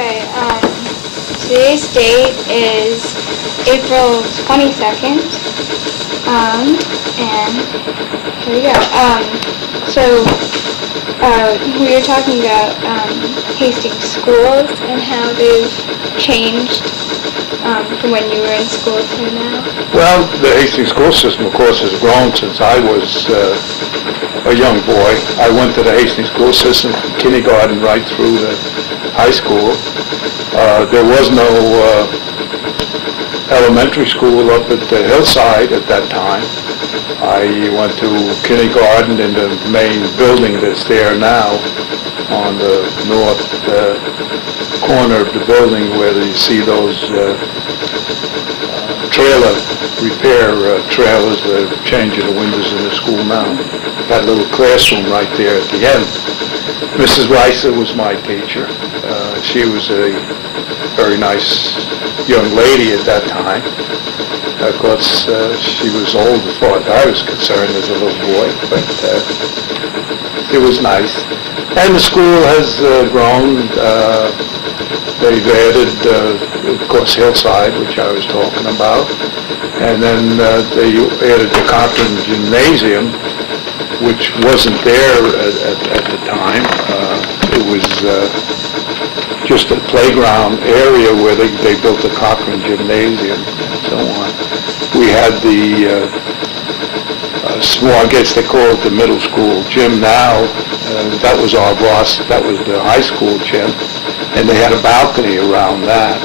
Okay, today's date is April 22nd, and here we go. We were talking about Hastings schools and how they've changed from when you were in school to now. Well, the Hastings school system, of course, has grown since I was a young boy. I went to the Hastings school system from kindergarten right through the high school. There was no elementary school up at the hillside at that time. I went to kindergarten in the main building that's there now on the north corner of the building where you see those trailer repair trailers that are changing the windows in the school now. That little classroom right there at the end. Mrs. Reiser was my teacher. She was a very nice young lady at that time. Of course, she was old as far as I was concerned as a little boy, but it was nice. And the school has grown. They've added, of course, Hillside, which I was talking about. And then they added the Cochran Gymnasium, which wasn't there at the time. It was just a playground area where they built the Cochran Gymnasium and so on. We had the small, I guess they call it the middle school gym now. That was our boss. That was the high school gym. And they had a balcony around that.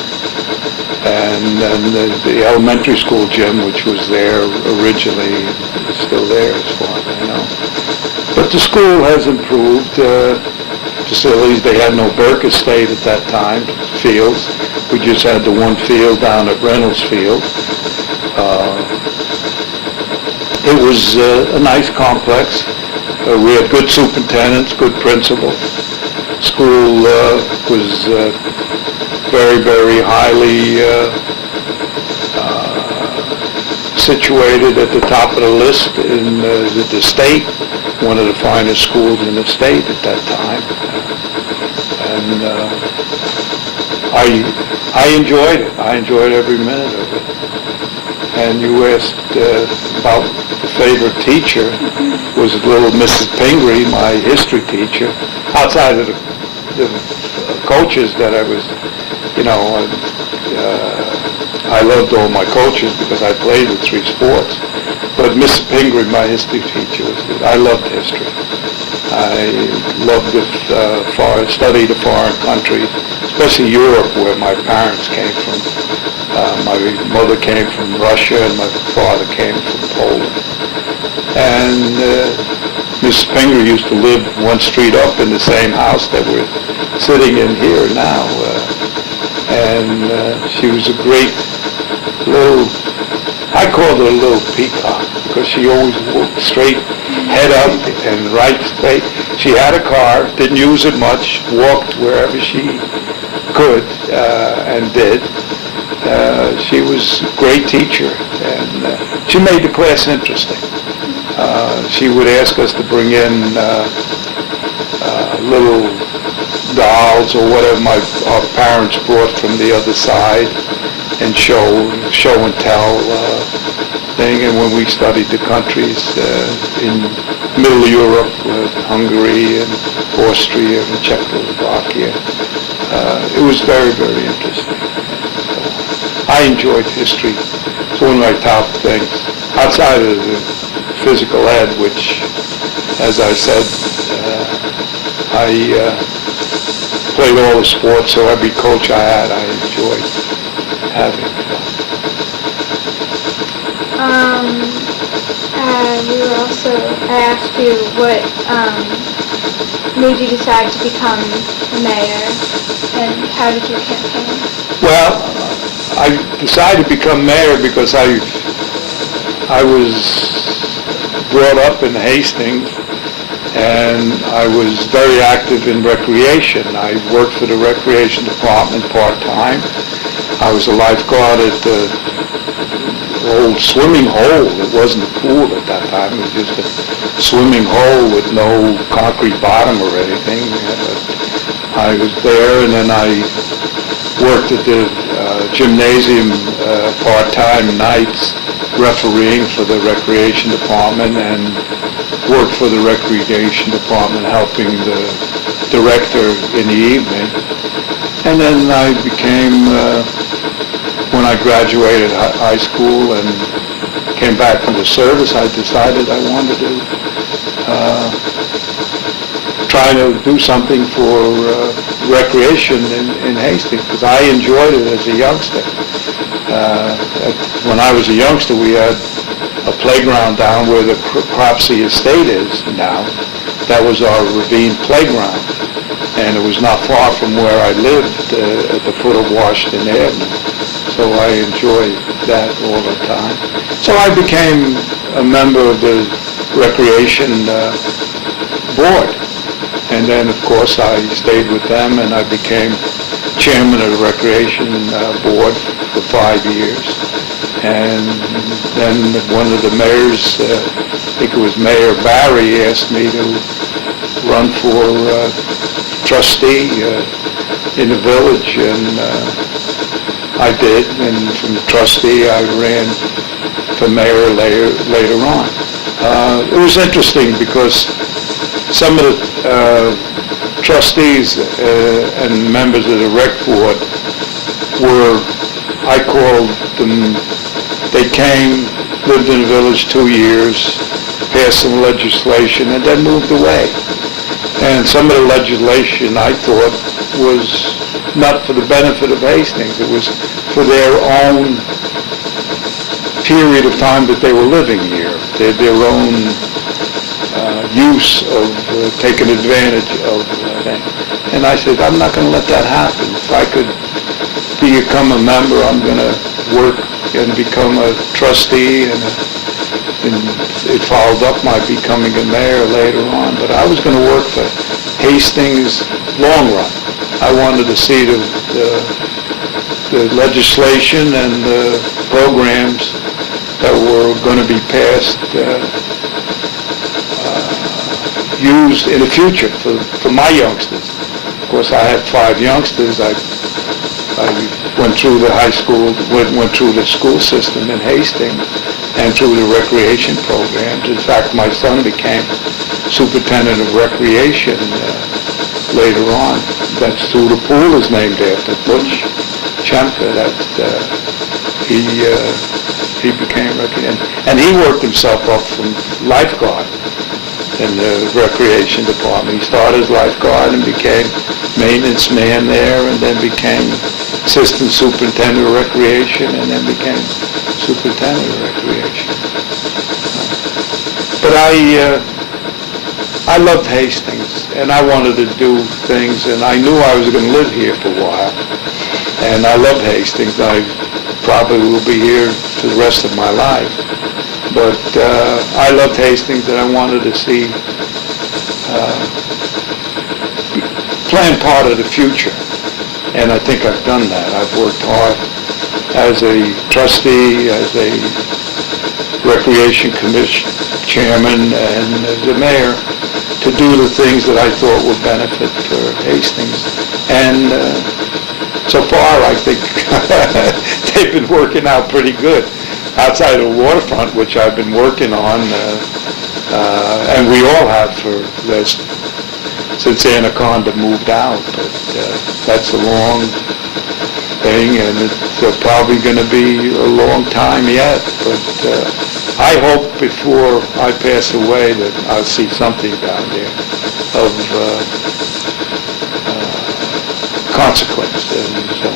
And then the elementary school gym, which was there originally, is still there as far as I know. But the school has improved facilities. They had no Burke Estate at that time, fields. We just had the one field down at Reynolds Field. It was a nice complex. We had good superintendents, good principal. School was very, very highly situated at the top of the list in the state, one of the finest schools in the state at that time. And I enjoyed it. I enjoyed every minute of it. And you asked about the favorite teacher. Was little Mrs. Pingree, my history teacher. Outside of the coaches that I was, I loved all my coaches because I played the three sports. But Mrs. Pingree, my history teacher, I loved history. I loved it, studied the foreign countries, especially Europe, where my parents came from. My mother came from Russia and my father came from Poland. And Mrs. Pingree used to live one street up in the same house that we're sitting in here now. And she was a great little, I called her a little peacock because she always walked straight, head up and right straight. She had a car, didn't use it much, walked wherever she could and did. She was a great teacher, and she made the class interesting. She would ask us to bring in little dolls or whatever our parents brought from the other side and show and tell thing. And when we studied the countries in Middle Europe, Hungary and Austria and Czechoslovakia, it was very, very interesting. I enjoyed history. It's one of my top things. Outside of the physical ed, which, as I said, I played all the sports, so every coach I had, I enjoyed having. I asked you what made you decide to become mayor, and how did you campaign? Well, I decided to become mayor because I was brought up in Hastings, and I was very active in recreation. I worked for the recreation department part-time. I was a lifeguard at the old swimming hole. It wasn't a pool at that time. It was just a swimming hole with no concrete bottom or anything. I was there, and then I worked at the gymnasium part-time nights, refereeing for the recreation department, and worked for the recreation department helping the director in the evening. And then I became, when I graduated high school and came back from the service, I decided I wanted to try to do something for recreation in Hastings, because I enjoyed it as a youngster. When I was a youngster, we had a playground down where the Cropsey Estate is now. That was our ravine playground, and it was not far from where I lived at the foot of Washington Avenue. So I enjoyed that all the time. So I became a member of the recreation board. And then, of course, I stayed with them, and I became chairman of the recreation board for 5 years. And then one of the mayors, I think it was Mayor Barry, asked me to run for trustee in the village, and I did. And from trustee, I ran for mayor later on. It was interesting because some of the trustees and members of the rec board were, I called them, they came, lived in the village 2 years, passed some legislation, and then moved away. And some of the legislation, I thought, was not for the benefit of Hastings. It was for their own period of time that they were living here, their own use of taking advantage of that. And I said, I'm not going to let that happen. If I could become a member, I'm going to work and become a trustee, and it followed up my becoming a mayor later on. But I was going to work for Hastings long run. I wanted to see the legislation and the programs that were going to be passed used in the future for my youngsters. Of course, I had 5 youngsters. I went through the high school, went through the school system in Hastings, and through the recreation programs. In fact, my son became superintendent of recreation later on. That's who the pool is named after, Julius Chemka. He became recreation, and he worked himself up from lifeguard in the recreation department. He started as lifeguard and became maintenance man there, and then became assistant superintendent of recreation, and then became superintendent of recreation. But I loved Hastings, and I wanted to do things, and I knew I was going to live here for a while. And I love Hastings. I probably will be here for the rest of my life. But I loved Hastings, and I wanted to see, plan part of the future. And I think I've done that. I've worked hard as a trustee, as a recreation commission chairman, and as a mayor, to do the things that I thought would benefit for Hastings. And so far, I think they've been working out pretty good. Outside of the waterfront, which I've been working on, and we all have since Anaconda moved out. But that's a long thing, and it's probably going to be a long time yet. But I hope before I pass away that I'll see something down there of consequence and so on.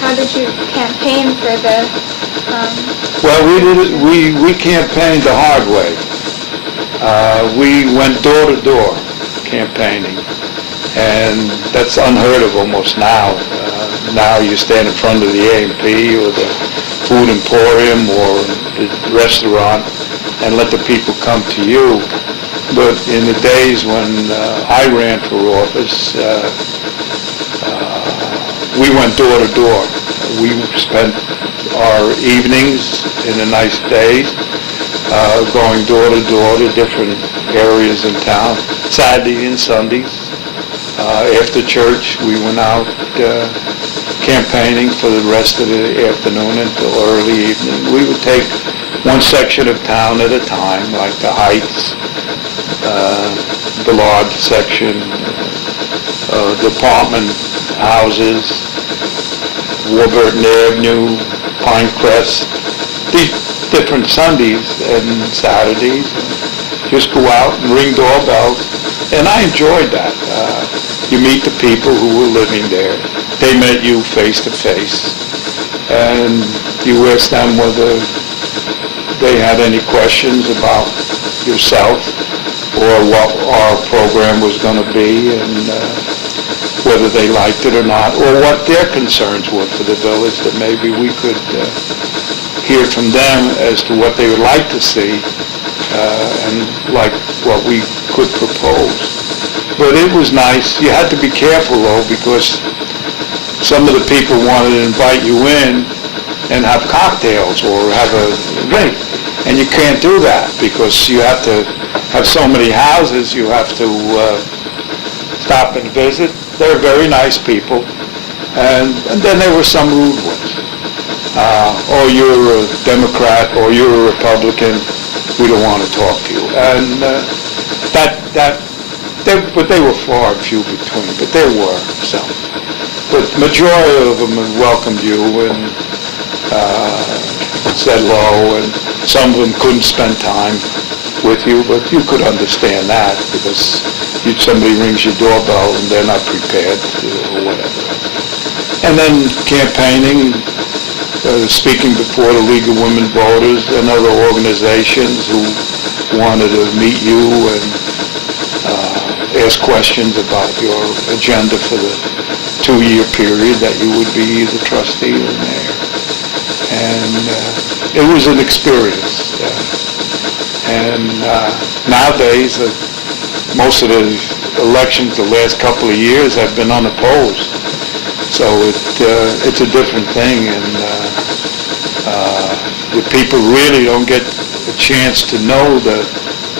How did you campaign for the? Well, we campaigned the hard way. We went door to door campaigning, and that's unheard of almost now. Now you stand in front of the A&P or the Food Emporium or the restaurant and let the people come to you. But in the days when I ran for office, we went door to door. We spent our evenings in the nice days going door to door to different areas in town, Saturday and Sundays. After church, we went out campaigning for the rest of the afternoon until early evening. We would take one section of town at a time, like the Heights, Ballard section, the apartment houses, Warburton Avenue, Pinecrest, these different Sundays and Saturdays. Just go out and ring doorbells, and I enjoyed that. You meet the people who were living there. They met you face to face, and you asked them whether they had any questions about yourself or what our program was going to be, and whether they liked it or not, or what their concerns were for the village, that maybe we could hear from them as to what they would like to see and like what we could propose. But it was nice. You had to be careful, though, because some of the people wanted to invite you in and have cocktails or have a drink. And you can't do that because you have to have so many houses. You have to stop and visit. They're very nice people. And then there were some rude ones. Oh, you're a Democrat or you're a Republican. We don't want to talk to you. And but they were far and few between. But there were some. But majority of them welcomed you and said hello, and some of them couldn't spend time with you, but you could understand that because somebody rings your doorbell and they're not prepared or whatever. And then campaigning, speaking before the League of Women Voters and other organizations who wanted to meet you and ask questions about your agenda for the 2-year period that you would be the trustee or mayor. And it was an experience. And nowadays, most of the elections the last couple of years have been unopposed. So it's a different thing, and the people really don't get a chance to know the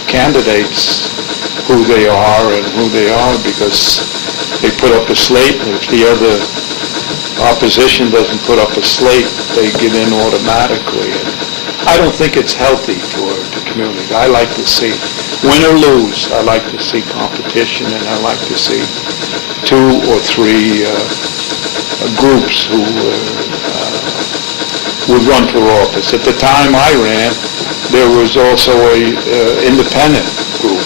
candidates, who they are and who they are, because they put up a slate, and if the other opposition doesn't put up a slate, they get in automatically. And I don't think it's healthy for the community. I like to see, win or lose, I like to see competition, and I like to see 2 or 3 groups who would run for office. At the time I ran, there was also a independent group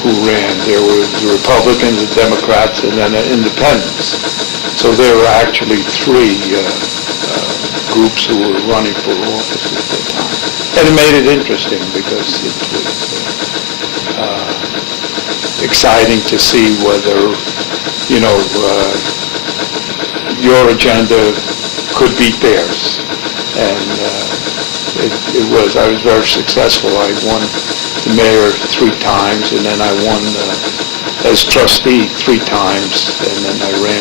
who ran. There were the Republicans, the Democrats, and then the independents. So there were actually 3 groups who were running for office at that time. And it made it interesting because it was exciting to see whether, your agenda could beat theirs. And I was very successful. I won the mayor 3 times, and then I won as trustee 3 times, and then I ran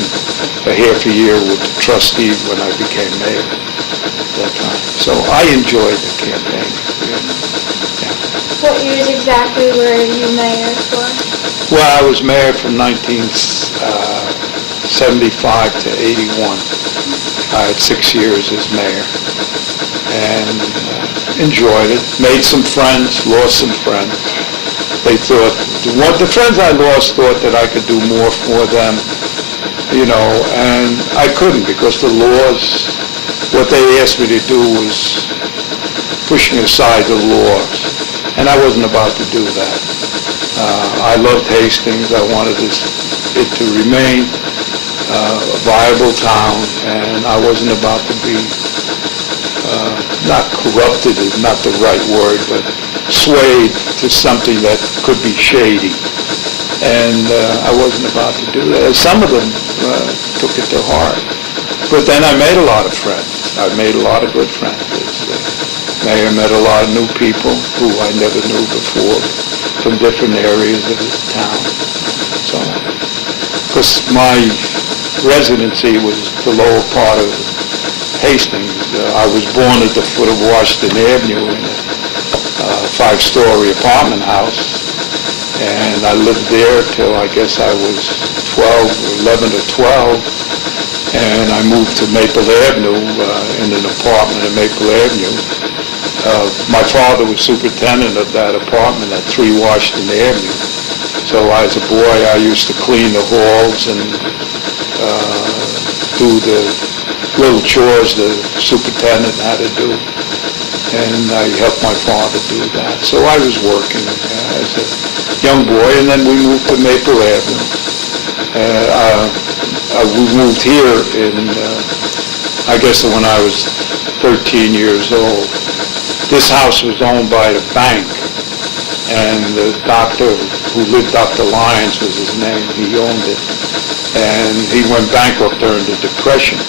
a half a year with the trustee when I became mayor at that time. So I enjoyed the campaign. Yeah. What years exactly were you mayor for? Well, I was mayor from 1975 to 81. I had 6 years as mayor, and enjoyed it. Made some friends, lost some friends. They thought, the friends I lost thought that I could do more for them, and I couldn't because the laws, what they asked me to do was pushing aside the laws, and I wasn't about to do that. I loved Hastings. I wanted it to remain a viable town, and I wasn't about to be not corrupted is not the right word, but swayed to something that could be shady. And I wasn't about to do that. Some of them took it to heart. But then I made a lot of friends. I made a lot of good friends. As mayor, met a lot of new people who I never knew before from different areas of the town. So, because my residency was the lower part of Hastings. I was born at the foot of Washington Avenue in a 5-story apartment house, And I lived there till I guess I was 12, 11 or 12. And I moved to Maple Avenue, in an apartment at Maple Avenue. My father was superintendent of that apartment at 3 Washington Avenue. So as a boy, I used to clean the halls and do the little chores the superintendent had to do. And I helped my father do that. So I was working as a young boy, and then we moved to Maple Avenue. We moved here in, I guess when I was 13 years old. This house was owned by a bank, and the doctor who lived Dr. Lyons was his name. He owned it, and he went bankrupt during the Depression,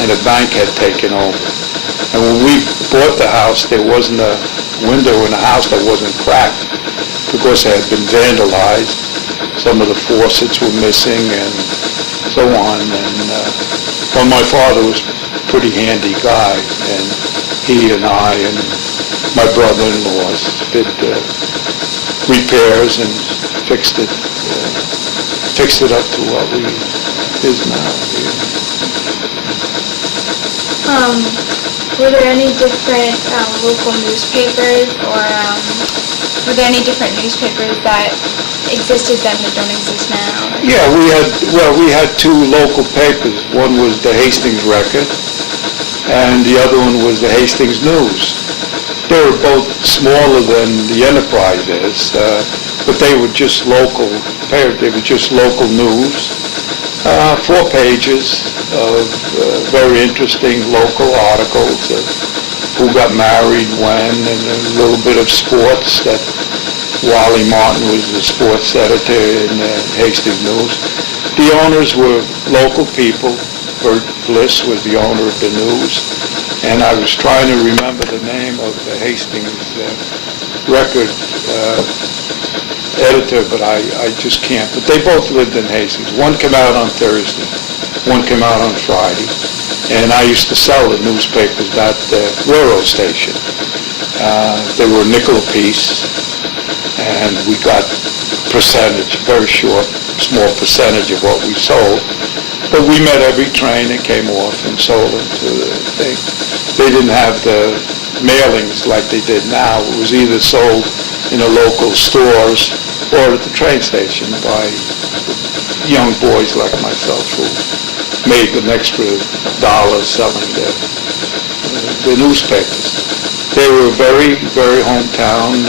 and the bank had taken over. And when we bought the house, there wasn't a window in the house that wasn't cracked because it had been vandalized. Some of the faucets were missing and so on. But my father was a pretty handy guy, and he and I and my brother-in-laws did repairs and fixed it up to what we is now. Were there any different local newspapers, or were there any different newspapers that existed then that don't exist now? Yeah, we had 2 local papers. One was the Hastings Record, and the other one was the Hastings News. They were both smaller than the Enterprise is, but they were just local. They were just local news. 4 pages of very interesting local articles of who got married when, and a little bit of sports. That Wally Martin was the sports editor in Hastings News. The owners were local people. Bert Bliss was the owner of the News, and I was trying to remember the name of the Hastings Record editor, but I just can't. But they both lived in Hastings. One came out on Thursday, one came out on Friday, and I used to sell the newspapers at the railroad station. They were a nickel apiece, and we got percentage, very short, small percentage of what we sold. But we met every train that came off and sold them to the thing. They didn't have the mailings like they did now. It was either sold in the local stores or at the train station by young boys like myself who made an extra $1 selling the newspapers. They were very, very hometown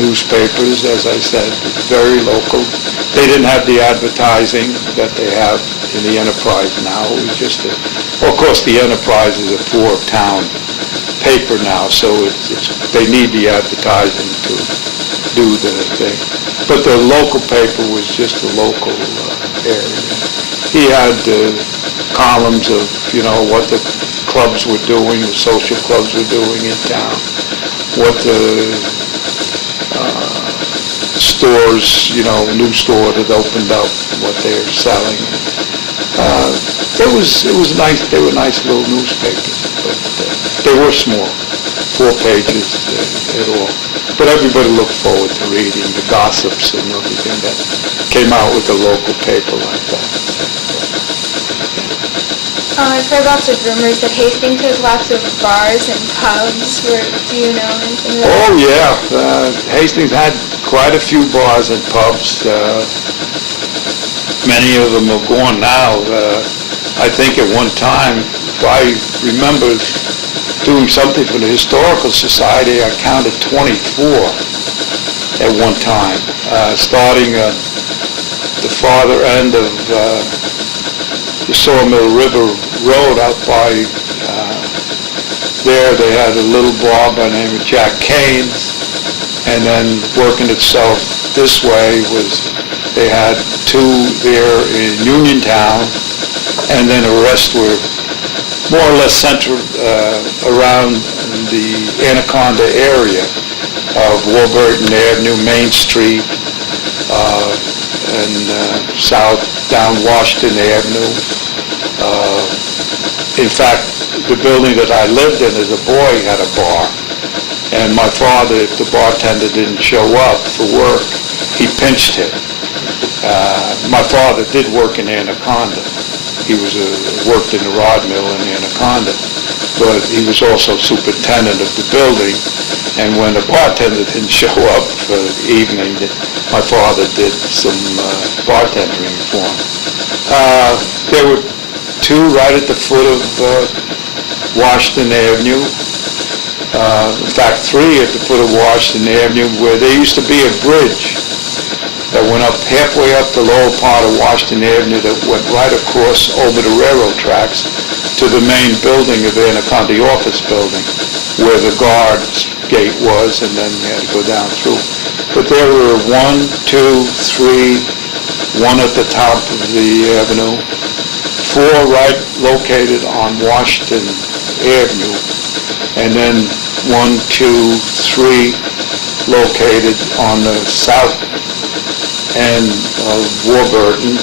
newspapers, as I said, very local. They didn't have the advertising that they have in the Enterprise now. It was just of course, the Enterprise is a poor town paper now, so they need the advertising to do the thing. But the local paper was just a local area. He had columns of, what the clubs were doing, the social clubs were doing in town, what the stores, new store that opened up, what they're selling. It was nice. They were nice little newspapers, but they were small, 4 pages at all. But everybody looked forward to reading the gossips and everything that came out with a local paper like that. I've heard lots of rumors that Hastings has lots of bars and pubs. Do you know anything about that? Oh yeah, Hastings had quite a few bars and pubs. Many of them are gone now. I think at one time, if I remember doing something for the Historical Society, I counted 24 at one time, starting at the farther end of the Sawmill River Road out by there. They had a little bar by the name of Jack Kane's, and then working itself this way they had 2 there in Uniontown, and then the rest were more or less centered around the Anaconda area of Warburton Avenue, Main Street, and south down Washington Avenue. In fact, the building that I lived in as a boy had a bar, And my father, if the bartender didn't show up for work, he pinched him. My father did work in Anaconda. He worked in the rod mill in Anaconda, but he was also superintendent of the building. And when the bartender didn't show up for the evening, my father did some bartending for him. There were two right at the foot of Washington Avenue. In fact, three at the foot of Washington Avenue, where there used to be a bridge that went up halfway up the lower part of Washington Avenue that went right across over the railroad tracks to the main building of Anaconda, the office building, where the guard's gate was, and then you had to go down through. But there were 1, 2, 3, one at the top of the avenue, 4 right located on Washington Avenue, and then 1, 2, 3 located on the south end of Warburton,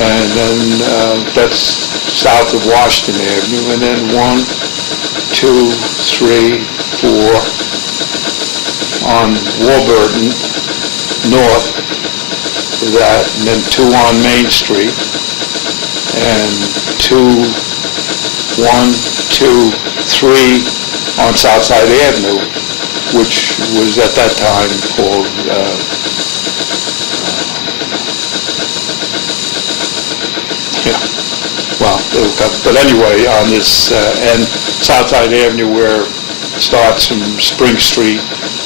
and then that's south of Washington Avenue, and then 1, 2, 3, 4 on Warburton north of that, and then 2 on Main Street, and 1, 2, 3 on Southside Avenue, which was at that time called but anyway, on this end, Southside Avenue, where it starts from Spring Street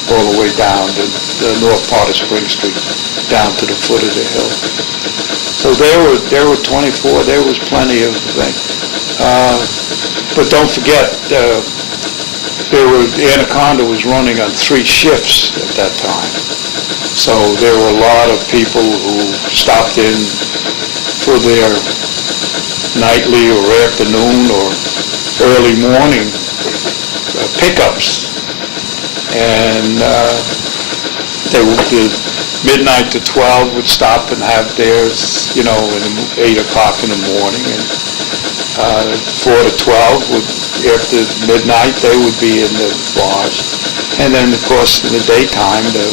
all the way down to the north part of Spring Street, down to the foot of the hill. So there were 24. There was plenty of things. But don't forget, Anaconda was running on 3 shifts at that time. So there were a lot of people who stopped in for their nightly or afternoon or early morning pickups, and they would midnight to 12 would stop and have theirs, at 8 o'clock in the morning, and 4 to 12 would, after midnight, they would be in the bars, and then of course in the daytime, the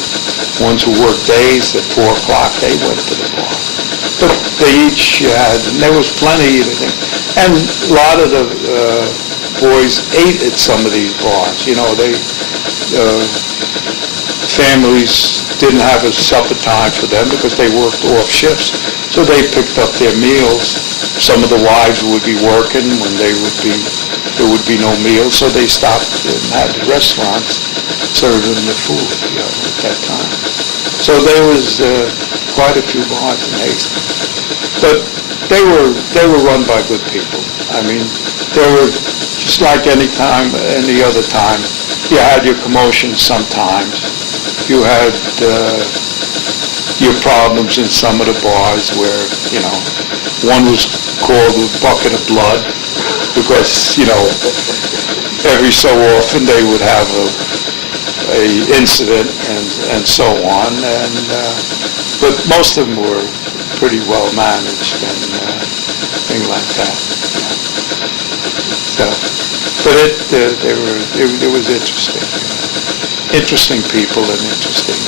ones who worked days at 4 o'clock, they went to the bar. But they each had, and there was plenty, and a lot of the boys ate at some of these bars. Families didn't have a supper time for them because they worked off shifts, so they picked up their meals. Some of the wives would be working when there would be no meals, so they stopped and had the restaurants serving the food, at that time. So there was quite a few bars in Hastings, but they were run by good people. I mean, they were just like any other time. You had your commotions sometimes. You had your problems in some of the bars where one was called a bucket of blood because every so often they would have a incident and so on, but most of them were pretty well managed and things like that. So, but it was interesting people and interesting.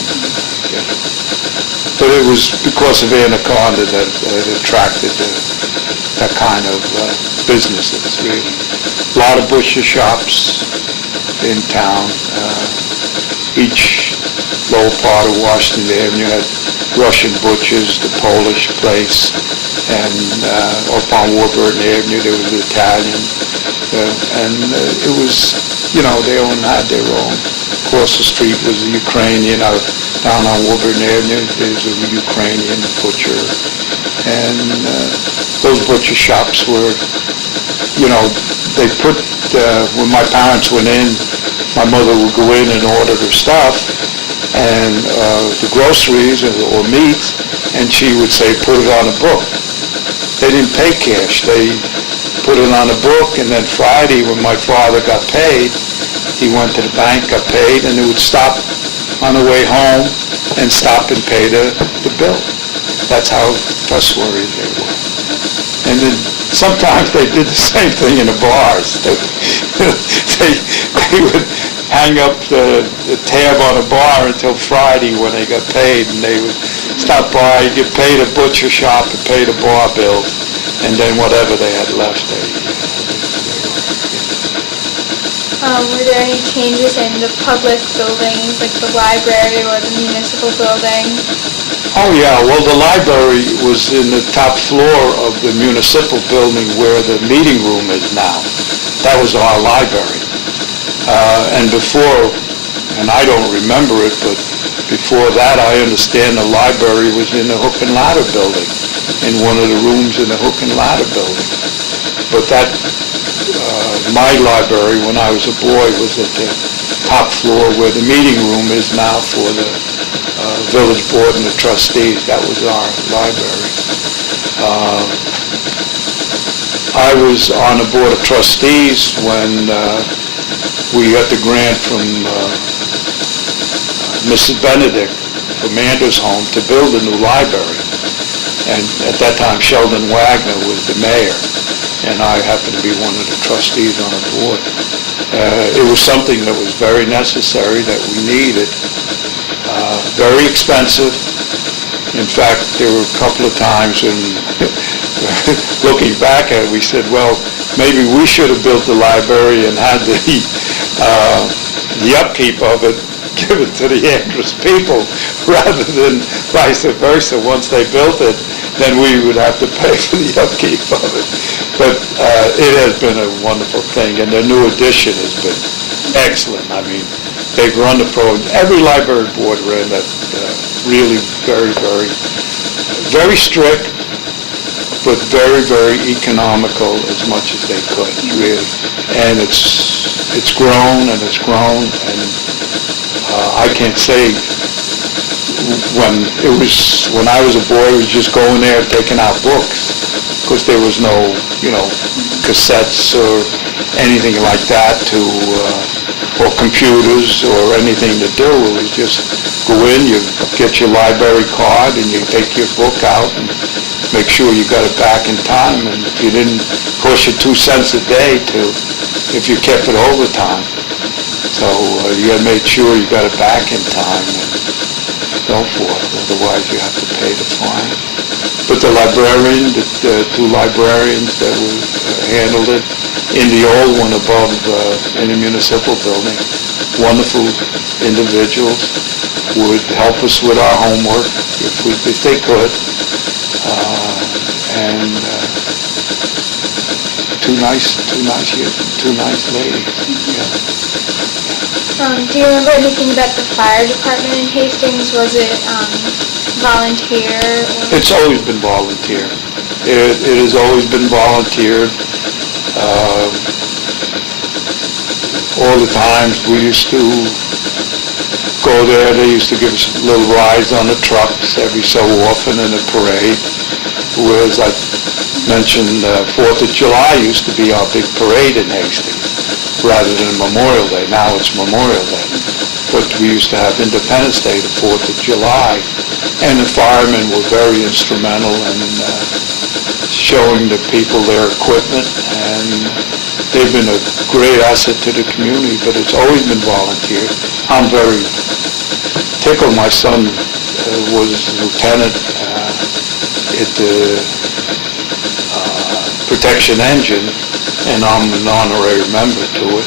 But it was because of Anaconda that attracted that kind of businesses, really. A lot of butcher shops in town. Each lower part of Washington Avenue had Russian butchers, the Polish place, and up on Warburton Avenue there was Italian. And it was, they all had their own. Across the street was a Ukrainian. Down on Warburton Avenue, there's a Ukrainian butcher. And those butcher shops were, they put, when my parents went in, my mother would go in and order their stuff, and the groceries or meat, and she would say, put it on a book. They didn't pay cash. They put it on a book, and then Friday when my father got paid, he went to the bank, got paid, and they would stop on the way home and stop and pay the bill. That's how trustworthy they were. And then sometimes they did the same thing in the bars. They would hang up the tab on a bar until Friday when they got paid, and they would stop by, get paid at butcher shop and pay the bar bill, and then whatever they had left, Were there any changes in the public buildings, like the library or the municipal building? Oh, yeah. Well, the library was in the top floor of the municipal building where the meeting room is now. That was our library. And before, and I don't remember it, but before that, I understand the library was in the Hook and Ladder building, in one of the rooms in the Hook and Ladder building. But that, my library, when I was a boy, was at the top floor where the meeting room is now for the village board and the trustees. That was our library. I was on the board of trustees when we got the grant from Mrs. Benedict from Anders Home to build a new library. And at that time, Sheldon Wagner was the mayor, and I happened to be one of the trustees on the board. It was something that was very necessary, that we needed. Very expensive. In fact, there were a couple of times when, looking back at it, we said, well, maybe we should have built the library and had the upkeep of it given to the Andrews people rather than vice versa. Once they built it, then we would have to pay for the upkeep of it. But it has been a wonderful thing, and the new addition has been excellent. I mean, they've run the program. Every library board ran that really very, very strict, but very, very economical as much as they could, really. And it's grown and it's grown, and I can't say when I was a boy, it was just going there and taking out books, because there was no, cassettes or anything like that or computers or anything to do. It was just go in, you get your library card, and you take your book out and make sure you got it back in time, and if you didn't, cost you 2 cents a day if you kept it overtime. So you got to make sure you got it back in time and so forth, otherwise you have to pay the fine. But the librarian, the two librarians that handled it, in the old one above in the municipal building, wonderful individuals, would help us with our homework if they could. And two nice ladies. Yeah. Do you remember anything about the fire department in Hastings? Was it volunteer? It's always been volunteer. It has always been volunteered. All the times we used to go there, they used to give us little rides on the trucks every so often in a parade. Whereas I mentioned 4th of July used to be our big parade in Hastings rather than Memorial Day. Now it's Memorial Day. But we used to have Independence Day, the 4th of July. And the firemen were very instrumental in showing the people their equipment, and they've been a great asset to the community, but it's always been volunteer. I'm very tickled. My son was lieutenant at the protection engine, and I'm an honorary member to it.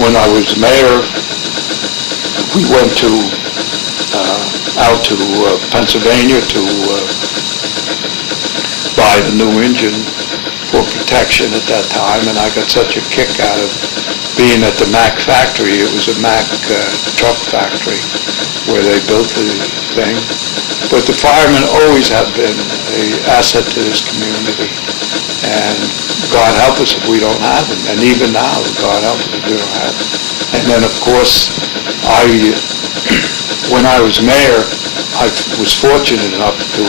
When I was mayor, we went out to Pennsylvania to buy the new engine for protection at that time, and I got such a kick out of being at the Mack factory. It was a Mack truck factory where they built the thing. But the firemen always have been an asset to this community, and God help us if we don't have them. And even now, God help us if we don't have them. And then, of course, when I was mayor, I was fortunate enough to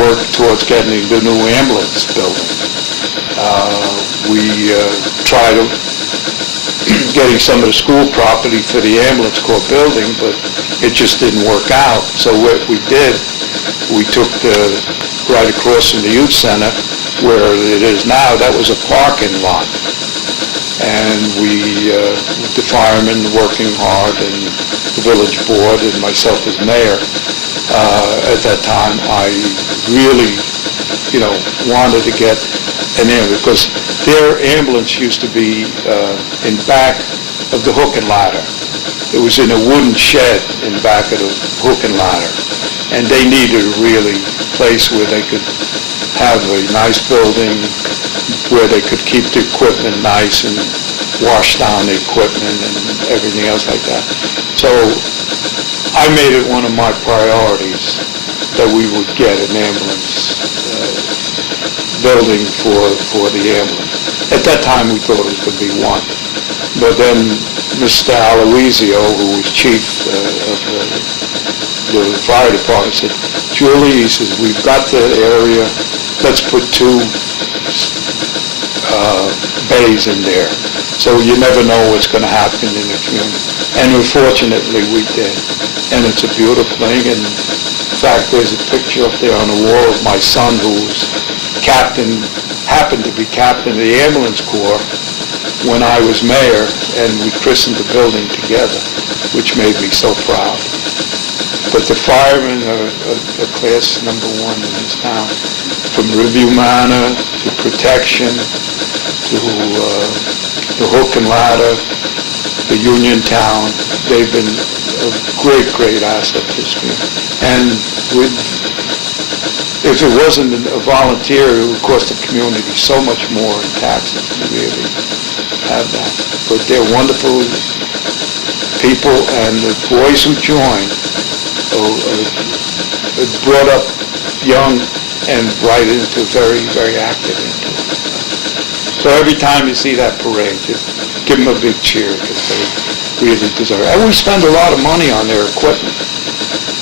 work towards getting the new ambulance building. We tried getting some of the school property for the ambulance corps building, but it just didn't work out. So what we did, we took right across from the youth center, where it is now, that was a parking lot. And the firemen working hard, and the village board, and myself as mayor, at that time, I really, wanted to get an ambulance, because their ambulance used to be in back of the hook and ladder. It was in a wooden shed in back of the hook and ladder, and they needed a really place where they could have a nice building, where they could keep the equipment nice and wash down the equipment and everything else like that. So I made it one of my priorities that we would get an ambulance building for the ambulance. At that time, we thought it was going to be one. But then Mr. Aloisio, who was chief of the fire department, said, Julie, he says, we've got the area, let's put 2 bays in there. So you never know what's going to happen in the community. And unfortunately, we did. And it's a beautiful thing. And in fact, there's a picture up there on the wall of my son, who's happened to be captain of the ambulance corps when I was mayor, and we christened the building together, which made me so proud. But the firemen are class number 1 in this town, from Review Manor to protection to the hook and ladder, the Union Town. They've been a great, great asset to this community. And if it wasn't a volunteer, it would cost the community so much more in taxes to really have that. But they're wonderful people, and the boys who joined are brought up young and right into very, very active into it. So every time you see that parade, just give them a big cheer, because they really deserve it. And we spend a lot of money on their equipment,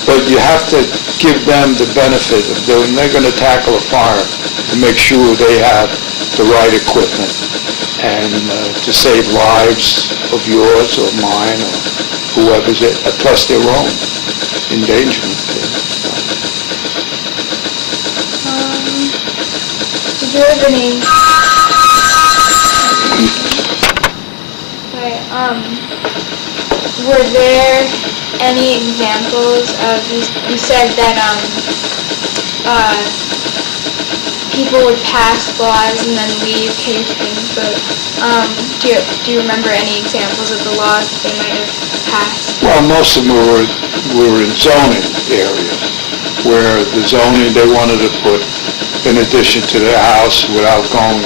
but you have to give them the benefit of doing, they're going to tackle a fire, to make sure they have the right equipment, and to save lives of yours or mine or whoever's it, plus their own endangerment. Did you have any? Were there any examples of, you said that people would pass laws and then leave Hastings, but do you remember any examples of the laws that they might have passed? Well, most of them were in zoning areas, where the zoning, they wanted to put in addition to their house without going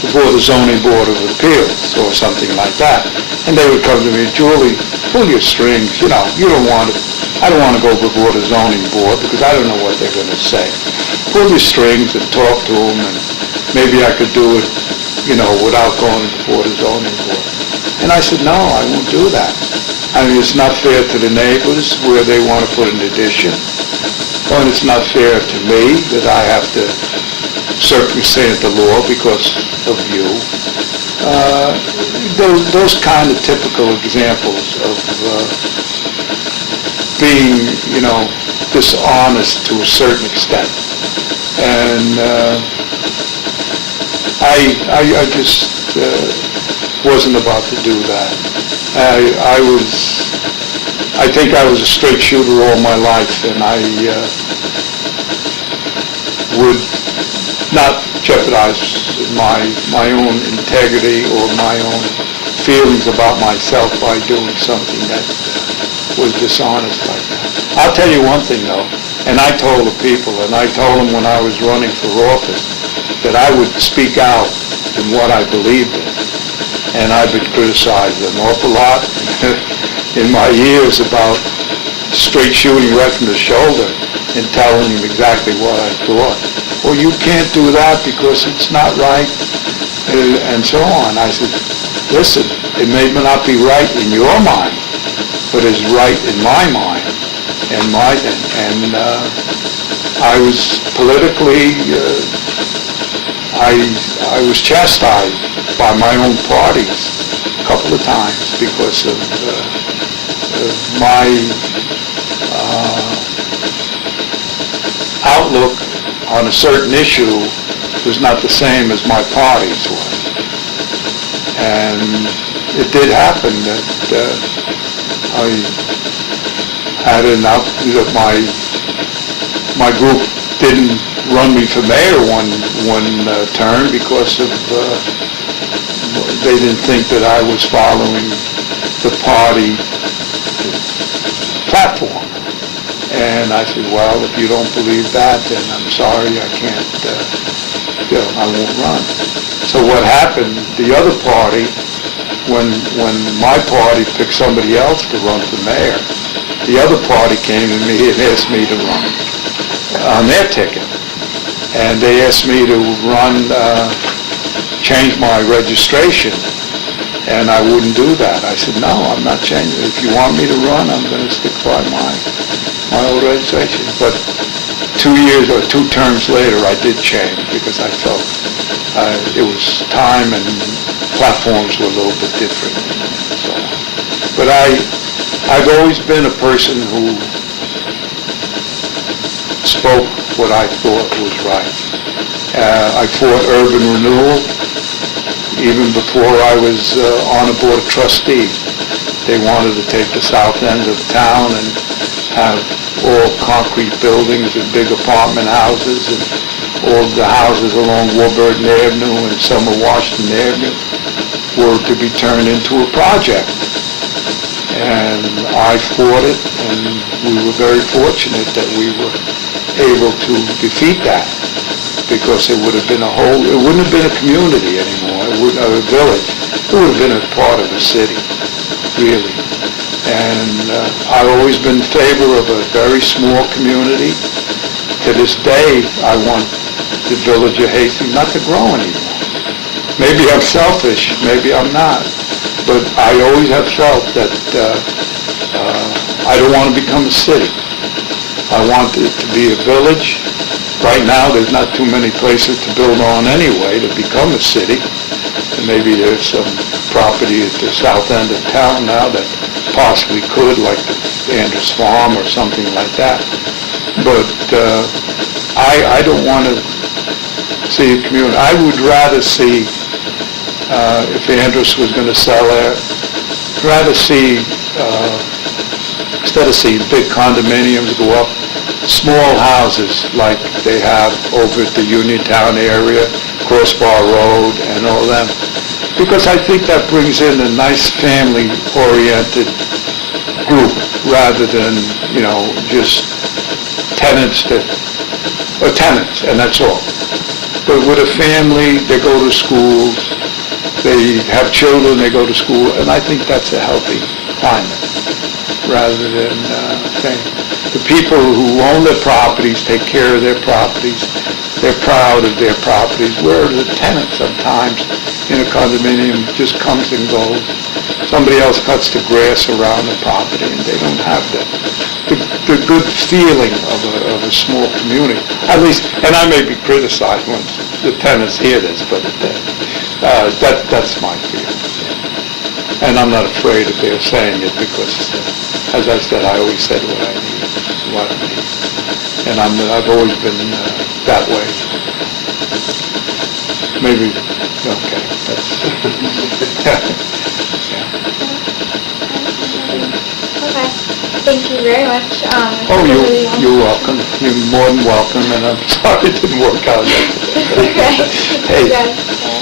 before the zoning board of appeals or something like that. And they would come to me, Julie, pull your strings, you don't want it. I don't want to go before the zoning board because I don't know what they're going to say. Pull your strings and talk to them, and maybe I could do it, without going before the zoning board. And I said, no, I won't do that. I mean, it's not fair to the neighbors where they want to put an addition. And it's not fair to me that I have to circumvent the law because of you. Those kind of typical examples of being, dishonest to a certain extent. And I just wasn't about to do that. I think I was a straight shooter all my life, and I would not jeopardize my own integrity or my own feelings about myself by doing something that was dishonest like that. I'll tell you one thing though, and I told the people, and I told them when I was running for office, that I would speak out in what I believed in. And I've been criticized an awful lot in my years about straight shooting right from the shoulder and telling them exactly what I thought. Well, you can't do that because it's not right, and so on. I said, listen, it may not be right in your mind, but it's right in my mind and my thing. And I was politically, I was chastised by my own parties a couple of times because of my outlook on a certain issue was not the same as my party's was. And it did happen that I had an out, that my group didn't run me for mayor one term because of, they didn't think that I was following the party platform. And I said, well, if you don't believe that, then I'm sorry, I can't, I won't run. So what happened, the other party, when my party picked somebody else to run for mayor, the other party came to me and asked me to run on their ticket. And they asked me to run, change my registration. And I wouldn't do that. I said, no, I'm not changing. If you want me to run, I'm going to stick by my old registration. But 2 years or 2 terms later, I did change because I felt it was time and platforms were a little bit different. So, but I've always been a person who spoke what I thought was right. I fought urban renewal. Even before I was on a board of trustees, they wanted to take the south end of town and have all concrete buildings and big apartment houses, and all the houses along Warburton Avenue and Summer Washington Avenue were to be turned into a project. And I fought it, and we were very fortunate that we were able to defeat that, because it would have been it wouldn't have been a community anymore, it wouldn't have a village, it would have been a part of a city, really. And I've always been in favor of a very small community. To this day, I want the village of Hastings not to grow anymore. Maybe I'm selfish, maybe I'm not, but I always have felt that I don't want to become a city. I want it to be a village. Right now, there's not too many places to build on anyway to become a city. And maybe there's some property at the south end of town now that possibly could, like the Andrews Farm or something like that. But I don't want to see a community. I would rather see, if Andrews was going to sell there, rather see, instead of seeing big condominiums go up, small houses like they have over at the Uniontown area, Crossbar Road and all them. Because I think that brings in a nice family-oriented group rather than, just tenants and that's all. But with a family, they go to schools, they have children, they go to school, and I think that's a healthy climate rather than thing. The people who own their properties take care of their properties. They're proud of their properties, where the tenant sometimes in a condominium just comes and goes. Somebody else cuts the grass around the property, and they don't have the good feeling of a small community. At least, and I may be criticized when the tenants hear this, but that's my feeling. And I'm not afraid of their saying it because, as I said, I always said what I need. And I've always been that way. Maybe, okay, that's... Okay, thank you very much. You're welcome. You're more than welcome, and I'm sorry it didn't work out. Okay. Hey. Yes.